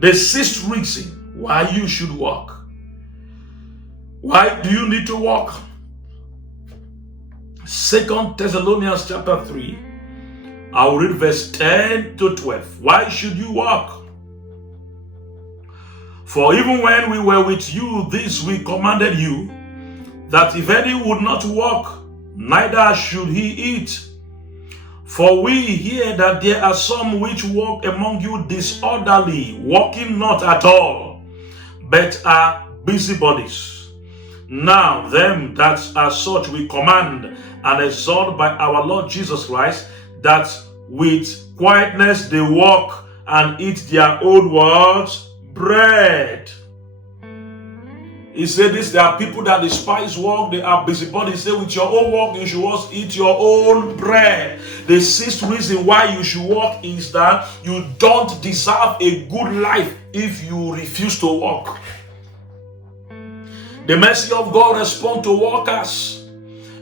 The sixth reason why you should walk. Why do you need to walk? 2 Thessalonians chapter 3. I'll read verse 10 to 12. Why should you walk? For even when we were with you, this we commanded you, that if any would not walk, neither should he eat. For we hear that there are some which walk among you disorderly, walking not at all, but are busybodies. Now them that are such we command and exhort by our Lord Jesus Christ, that with quietness they walk and eat their own words bread. He said this, there are people that despise work, they are busybodies. He said with your own work you should also eat your own bread. The sixth reason why you should work is that you don't deserve a good life if you refuse to work. The mercy of God responds to workers.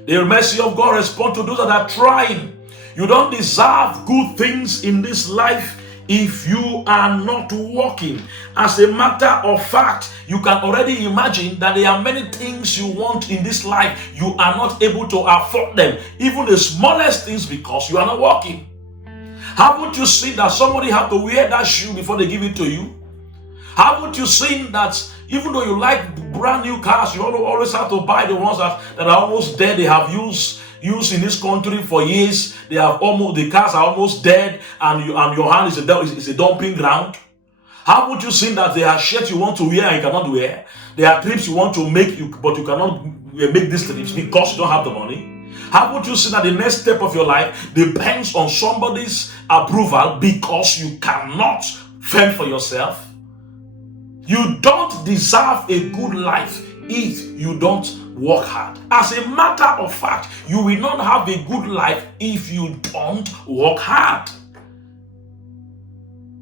The mercy of God responds to those that are trying. You don't deserve good things in this life if you are not working. As a matter of fact, you can already imagine that there are many things you want in this life. You are not able to afford them, even the smallest things, because you are not working. Haven't you seen that somebody had to wear that shoe before they give it to you? Haven't you seen that even though you like brand new cars, you always have to buy the ones that are almost dead, they have used in this country for years? They have the cars are almost dead, and your hand is a dumping ground. Haven't you seen that there are shirts you want to wear and you cannot wear? There are trips you want to make, but you cannot make these trips because you don't have the money? Haven't you seen that the next step of your life depends on somebody's approval because you cannot fend for yourself? You don't deserve a good life if you don't work hard. As a matter of fact, you will not have a good life if you don't work hard.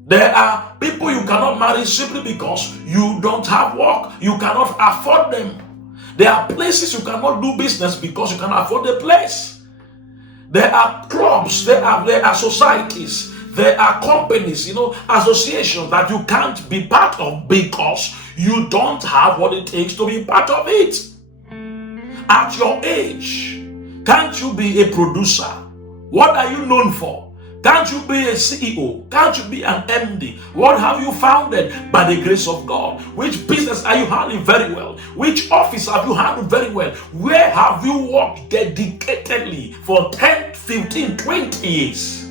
There are people you cannot marry simply because you don't have work. You cannot afford them. There are places you cannot do business because you cannot afford the place. There are clubs, there are societies, there are companies, associations that you can't be part of because you don't have what it takes to be part of it. At your age, can't you be a producer? What are you known for? Can't you be a CEO? Can't you be an MD? What have you founded by the grace of God? Which business are you handling very well? Which office have you handled very well? Where have you worked dedicatedly for 10, 15, 20 years?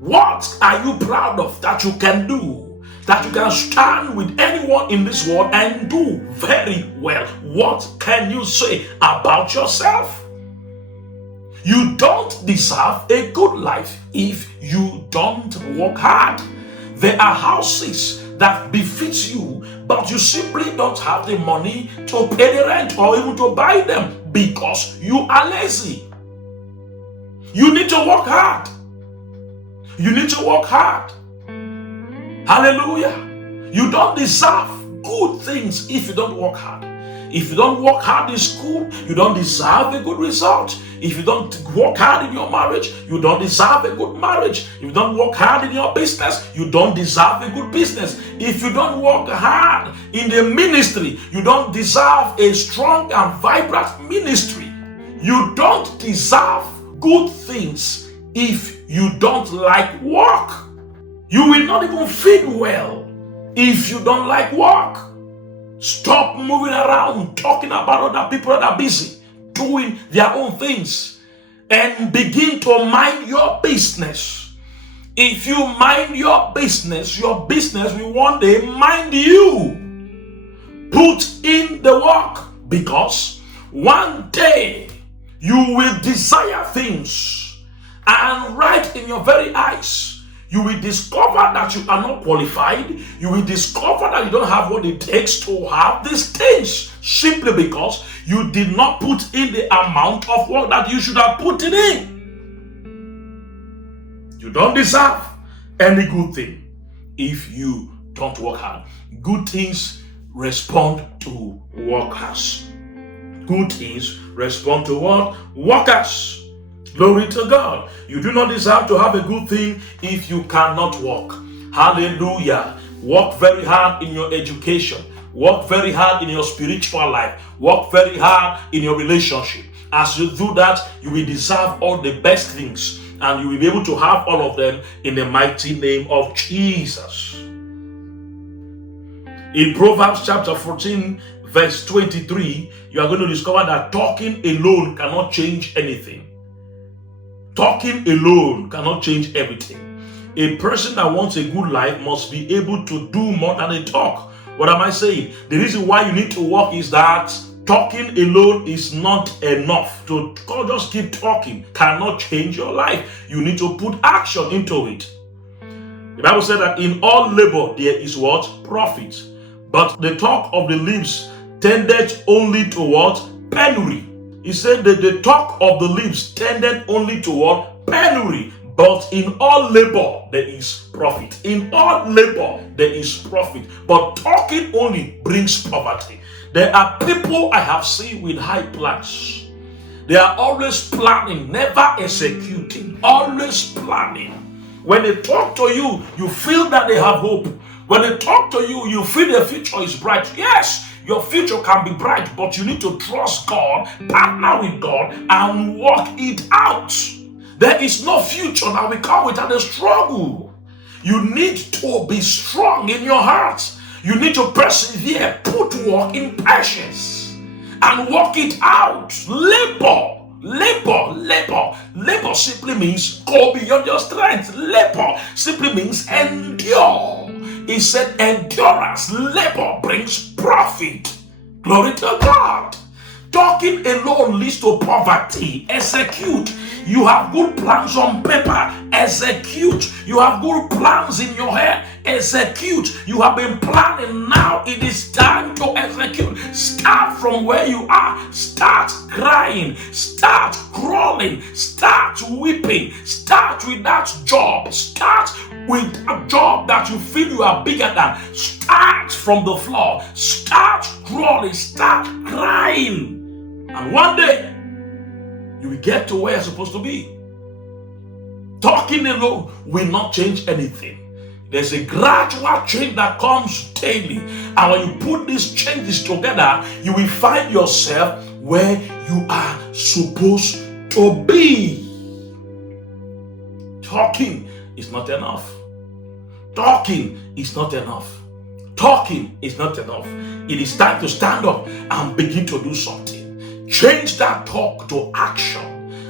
What are you proud of that you can do? That you can stand with anyone in this world and do very well? What can you say about yourself? You don't deserve a good life if you don't work hard. There are houses that befit you, but you simply don't have the money to pay the rent or even to buy them because you are lazy. You need to work hard. You need to work hard. Hallelujah. You don't deserve good things if you don't work hard. If you don't work hard in school, you don't deserve a good result. If you don't work hard in your marriage, you don't deserve a good marriage. If you don't work hard in your business, you don't deserve a good business. If you don't work hard in the ministry, you don't deserve a strong and vibrant ministry. You don't deserve good things if you don't like work. You will not even feel well if you don't like work. Stop moving around talking about other people that are busy doing their own things and begin to mind your business. If you mind your business will one day mind you. Put in the work, because one day you will desire things, and right in your very eyes you will discover that you are not qualified. You will discover that you don't have what it takes to have these things, simply because you did not put in the amount of work that you should have put it in. You don't deserve any good thing if you don't work hard. Good things respond to workers. Good things respond to what? Workers. Glory to God. You do not deserve to have a good thing if you cannot work. Hallelujah. Work very hard in your education. Work very hard in your spiritual life. Work very hard in your relationship. As you do that, you will deserve all the best things, and you will be able to have all of them in the mighty name of Jesus. In Proverbs chapter 14, verse 23, you are going to discover that talking alone cannot change anything. Talking alone cannot change everything. A person that wants a good life must be able to do more than they talk. What am I saying? The reason why you need to work is that talking alone is not enough. To just keep talking cannot change your life. You need to put action into it. The Bible said that in all labor there is what? Profit. But the talk of the lips tended only toward penury. He said that the talk of the lips tended only toward penury. But in all labor there is profit. In all labor there is profit. But talking only brings poverty. There are people I have seen with high plans. They are always planning, never executing, always planning. When they talk to you, you feel that they have hope. When they talk to you, you feel the future is bright. Yes, your future can be bright, but you need to trust God, partner with God, and work it out. There is no future that will come without a struggle. You need to be strong in your heart. You need to persevere, put work in patience, and work it out. Labor. Labor simply means go beyond your strength. Labor simply means endure. He said endurance, labor brings profit. Glory to God. Talking alone leads to poverty. Execute. You have good plans on paper. Execute. You have good plans in your head. Execute. You have been planning. Now it is time to execute. Start from where you are. Start crying. Start crawling. Start weeping. Start with that job. Start with a job that you feel you are bigger than. Start from the floor. Start crawling. Start crying. And one day, you will get to where you're supposed to be. Talking alone will not change anything. There's a gradual change that comes daily. And when you put these changes together, you will find yourself where you are supposed to be. Talking is not enough. Talking is not enough. Talking is not enough. It is time to stand up and begin to do something. Change that talk to action.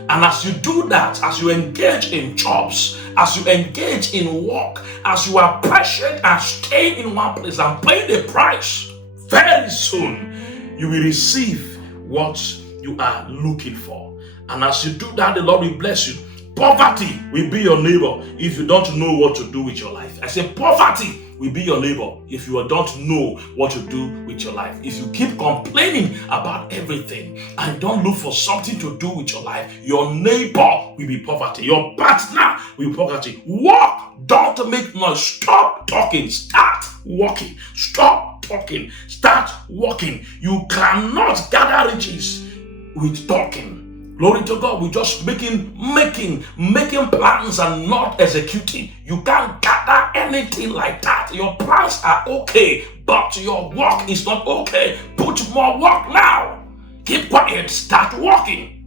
And as you do that, as you engage in jobs, as you engage in work, as you are patient and staying in one place and paying the price, very soon you will receive what you are looking for. And as you do that, the Lord will bless you. Poverty will be your neighbor if you don't know what to do with your life. I say poverty will be your neighbor if you don't know what to do with your life. If you keep complaining about everything and don't look for something to do with your life, your neighbor will be poverty. Your partner will be poverty. Walk, don't make noise. Stop talking, start walking. Stop talking, start walking. You cannot gather riches with talking. Glory to God. We're just making plans and not executing. You can't gather anything like that. Your plans are okay, but your work is not okay. Put more work now. Keep quiet. Start working.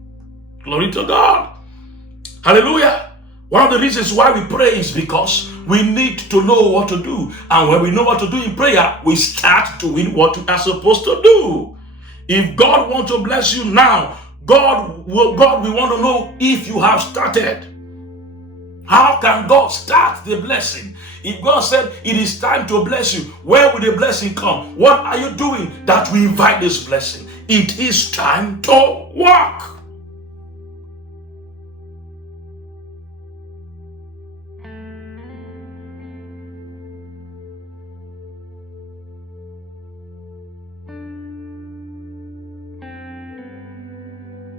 Glory to God. Hallelujah. One of the reasons why we pray is because we need to know what to do. And when we know what to do in prayer, we start doing what we are supposed to do. If God wants to bless you now, God, we want to know if you have started. How can God start the blessing? If God said it is time to bless you, where will the blessing come? What are you doing that will invite this blessing? It is time to work.